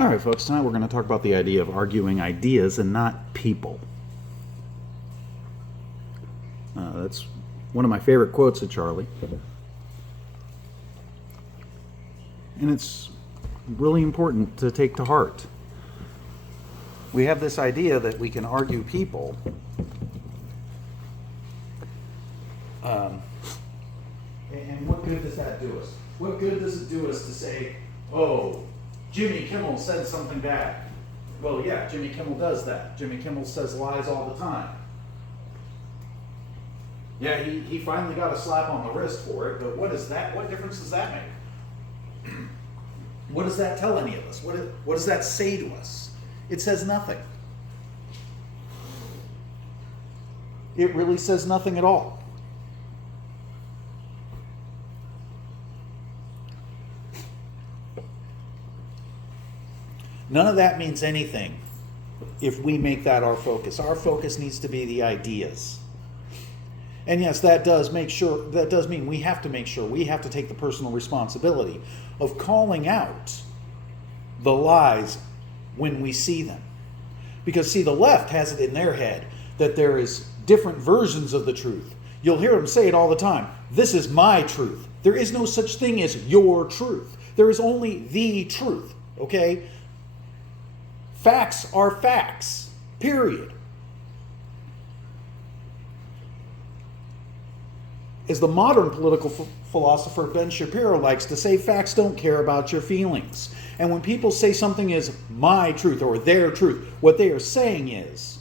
All right, folks, tonight we're going to talk about the idea of arguing ideas and not people. That's one of my favorite quotes of Charlie. And it's really important to take to heart. We have this idea that we can argue people. And what good does that do us? What good does it do us to say, oh, Jimmy Kimmel said something bad? Well, yeah, Jimmy Kimmel does that. Jimmy Kimmel says lies all the time. Yeah, he finally got a slap on the wrist for it, but what is that? What difference does that make? What does that tell any of us? What does that say to us? It says nothing. It really says nothing at all. None of that means anything if we make that our focus. Our focus needs to be the ideas. And yes, that does mean we have to make sure, we have to take the personal responsibility of calling out the lies when we see them. Because see, the left has it in their head that there is different versions of the truth. You'll hear them say it all the time. This is my truth. There is no such thing as your truth. There is only the truth, okay? Facts are facts, period. As the modern political philosopher Ben Shapiro likes to say, facts don't care about your feelings. And when people say something is my truth or their truth, what they are saying is,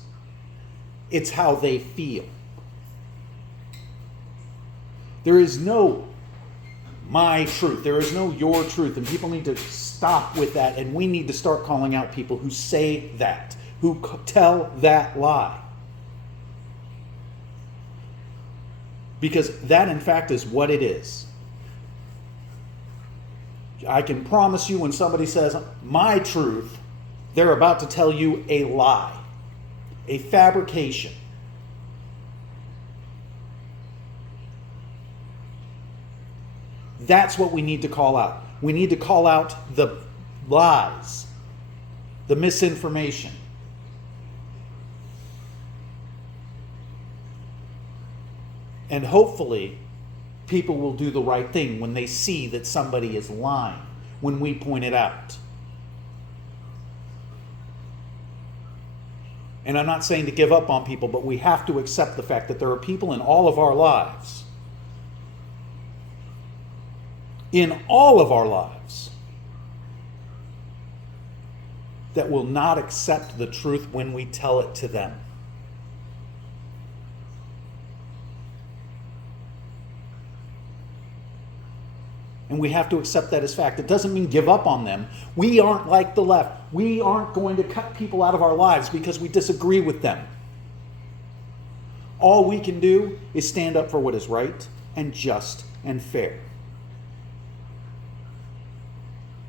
it's how they feel. There is no my truth. There is no your truth. And people need to stop with that. And we need to start calling out people who say that, who tell that lie. Because that, in fact, is what it is. I can promise you when somebody says, my truth, they're about to tell you a lie, a fabrication. That's what we need to call out. We need to call out the lies, the misinformation. And hopefully, people will do the right thing when they see that somebody is lying, when we point it out. And I'm not saying to give up on people, but we have to accept the fact that there are people in all of our lives, that will not accept the truth when we tell it to them. And we have to accept that as fact. It doesn't mean give up on them. We aren't like the left. We aren't going to cut people out of our lives because we disagree with them. All we can do is stand up for what is right and just and fair.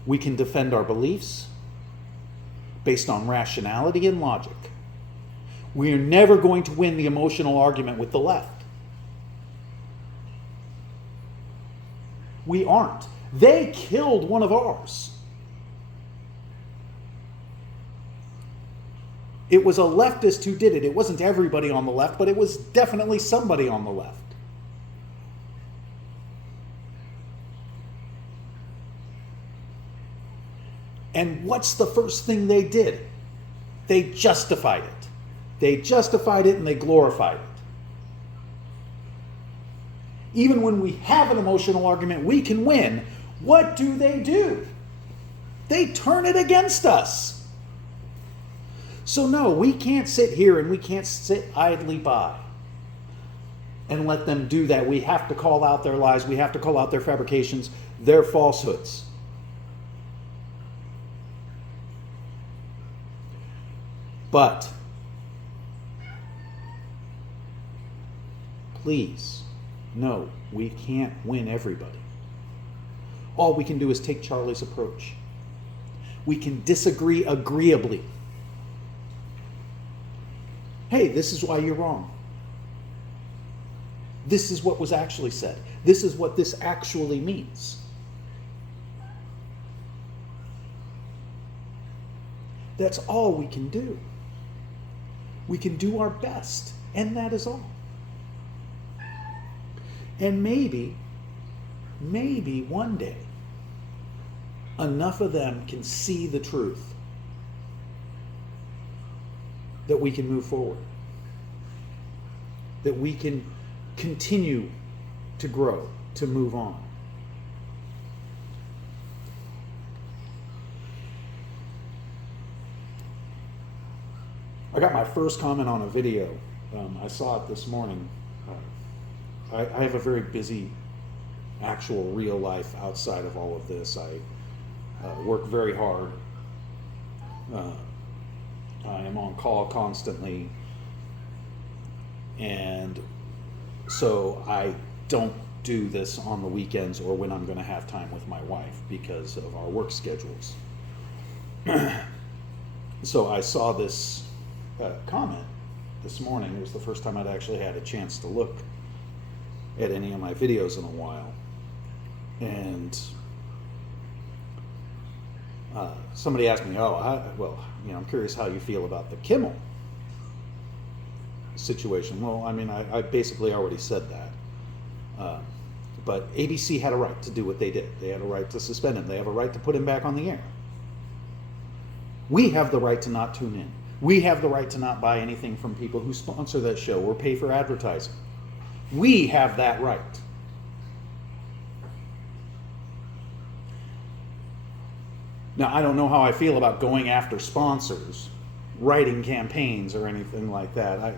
We can defend our beliefs based on rationality and logic. We are never going to win the emotional argument with the left. We aren't. They killed one of ours. It was a leftist who did it. It wasn't everybody on the left, but it was definitely somebody on the left. And what's the first thing they did? They justified it. They justified it and they glorified it. Even when we have an emotional argument, we can win. What do? They turn it against us. So no, we can't sit here and we can't sit idly by and let them do that. We have to call out their lies. We have to call out their fabrications, their falsehoods. But please, no, we can't win everybody. All we can do is take Charlie's approach. We can disagree agreeably. Hey, this is why you're wrong. This is what was actually said. This is what this actually means. That's all we can do. We can do our best, and that is all. And maybe one day, enough of them can see the truth that we can move forward, that we can continue to grow, to move on. I got my first comment on a video. I saw it this morning. I have a very busy, actual real life outside of all of this. I work very hard. I am on call constantly. And so I don't do this on the weekends or when I'm going to have time with my wife because of our work schedules. So I saw this comment this morning. It was the first time I'd actually had a chance to look at any of my videos in a while. And somebody asked me, I'm curious how you feel about the Kimmel situation. Well, I mean, I basically already said that. But ABC had a right to do what they did. They had a right to suspend him. They have a right to put him back on the air. We have the right to not tune in. We have the right to not buy anything from people who sponsor that show or pay for advertising. We have that right. Now, I don't know how I feel about going after sponsors, writing campaigns, or anything like that.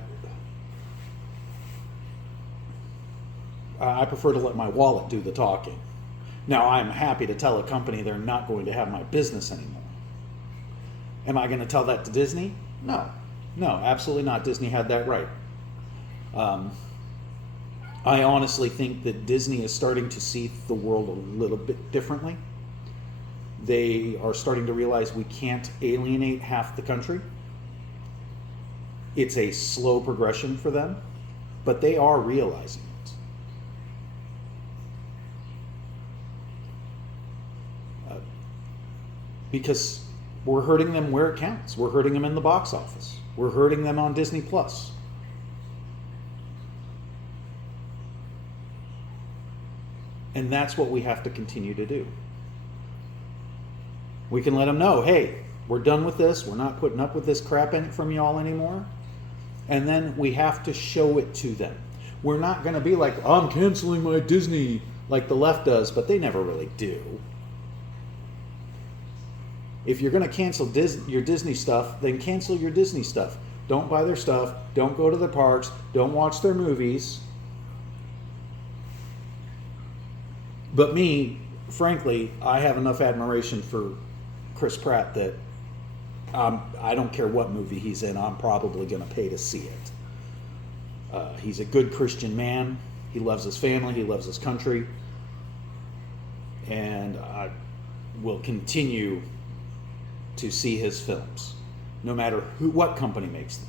I prefer to let my wallet do the talking. Now, I'm happy to tell a company they're not going to have my business anymore. Am I going to tell that to Disney? No, absolutely not. Disney had that right. I honestly think that Disney is starting to see the world a little bit differently. They are starting to realize we can't alienate half the country. It's a slow progression for them, but they are realizing it. Because we're hurting them where it counts. We're hurting them in the box office. We're hurting them on Disney Plus. And that's what we have to continue to do. We can let them know, hey, we're done with this. We're not putting up with this crap from y'all anymore. And then we have to show it to them. We're not going to be like, I'm canceling my Disney like the left does, but they never really do. If you're going to cancel your Disney stuff, then cancel your Disney stuff. Don't buy their stuff. Don't go to the parks. Don't watch their movies. But me, frankly, I have enough admiration for Chris Pratt that I don't care what movie he's in, I'm probably going to pay to see it. He's a good Christian man. He loves his family. He loves his country. And I will continue to see his films, no matter what company makes them.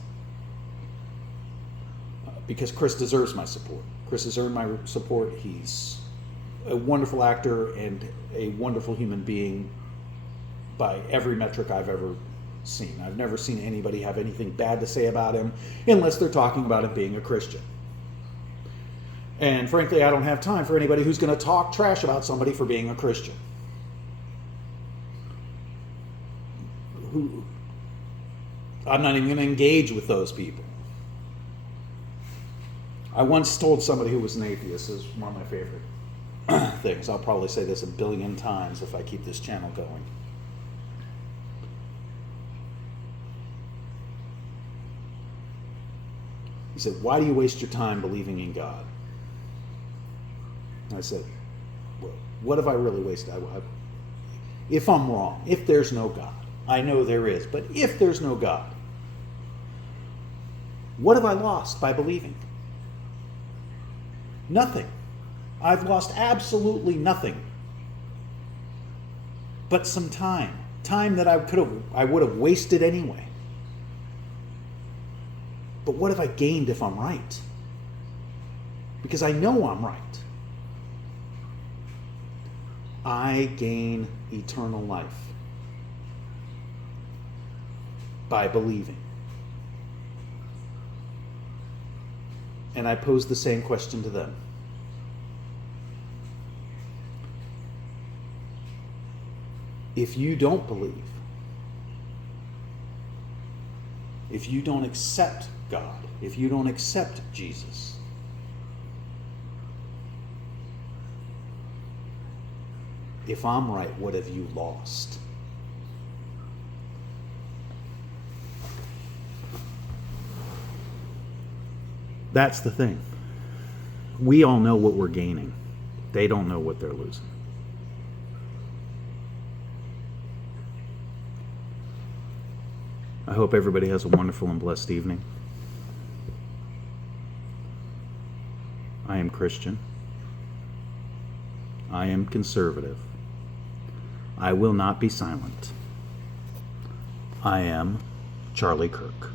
Because Chris deserves my support. Chris has earned my support. He's a wonderful actor and a wonderful human being by every metric I've ever seen. I've never seen anybody have anything bad to say about him unless they're talking about him being a Christian. And frankly, I don't have time for anybody who's going to talk trash about somebody for being a Christian. I'm not even going to engage with those people. I once told somebody who was an atheist, this is one of my favorite things. I'll probably say this 1 billion times if I keep this channel going. He said, why do you waste your time believing in God? And I said, well, what have I really wasted? If I'm wrong, if there's no God, I know there is, but if there's no God, what have I lost by believing? Nothing. I've lost absolutely nothing but some time that I would have wasted anyway. But what have I gained if I'm right? Because I know I'm right. I gain eternal life. by believing. And I pose the same question to them. If you don't believe, if you don't accept God, if you don't accept Jesus, if I'm right, what have you lost? That's the thing. We all know what we're gaining. They don't know what they're losing. I hope everybody has a wonderful and blessed evening. I am Christian. I am conservative. I will not be silent. I am Charlie Kirk.